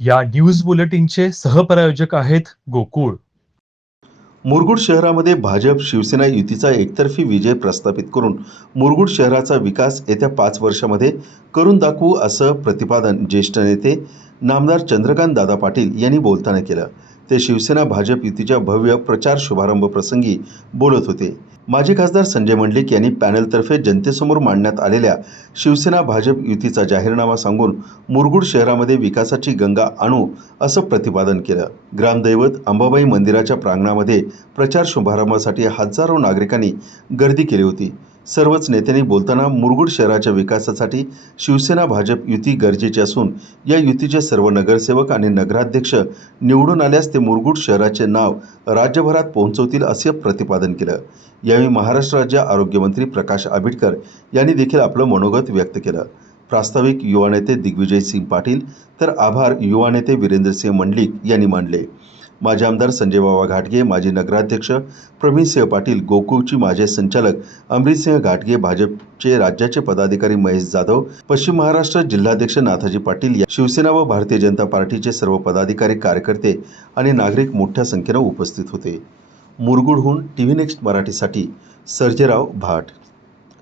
या न्यूज बुलेटिनचे सहप्रायोजक आहेत गोकुळ. मुरगुड शहरामध्ये भाजप शिवसेना युतीचा एकतर्फी विजय प्रस्थापित करून मुरगुड शहराचा विकास येत्या पाच वर्षामध्ये करून दाखवू असं प्रतिपादन ज्येष्ठ नेते नामदार चंद्रकांत दादा पाटील यांनी बोलताना केलं. ते शिवसेना भाजप युतीच्या भव्य प्रचार शुभारंभ प्रसंगी बोलत होते. माजी खासदार संजय मंडलिक यांनी पॅनलतर्फे जनतेसमोर मांडण्यात आलेल्या शिवसेना भाजप युतीचा जाहीरनामा सांगून मुरगुड शहरामध्ये विकासाची गंगा आणू असं प्रतिपादन केलं. ग्रामदैवत अंबाबाई मंदिराच्या प्रांगणामध्ये प्रचार शुभारंभासाठी हजारो नागरिकांनी गर्दी केली होती. सर्वच नेत्यांनी बोलताना मुरगुड शहराच्या विकासासाठी शिवसेना भाजप युती गरजेची असून या युतीचे सर्व नगरसेवक आणि नगराध्यक्ष निवडून आल्यास ते मुरगुड शहराचे नाव राज्यभरात पोहोचवतील असे प्रतिपादन केलं. यावेळी महाराष्ट्र राज्य आरोग्यमंत्री प्रकाश आंबेडकर यांनी देखील आपलं मनोगत व्यक्त केलं. प्रास्ताविक युवा नेते दिग्विजय सिंग पाटील तर आभार युवा नेते वीरेंद्रसिंह मंडलिक यांनी मानले. माजी आमदार संजय बाबा घाटगे माजी नगराध्यक्ष प्रवीणसिंह पाटील गोकुळची माजी संचालक अमृतसिंह घाटगे भाजपचे राज्याचे पदाधिकारी महेश जाधव पश्चिम महाराष्ट्र जिल्हाध्यक्ष नाथाजी पाटील या शिवसेना व भारतीय जनता पार्टीचे सर्व पदाधिकारी कार्यकर्ते आणि नागरिक मोठ्या संख्येनं उपस्थित होते. मुरगुडहून टी व्ही नेक्स्ट मराठीसाठी सर्जेराव भाट.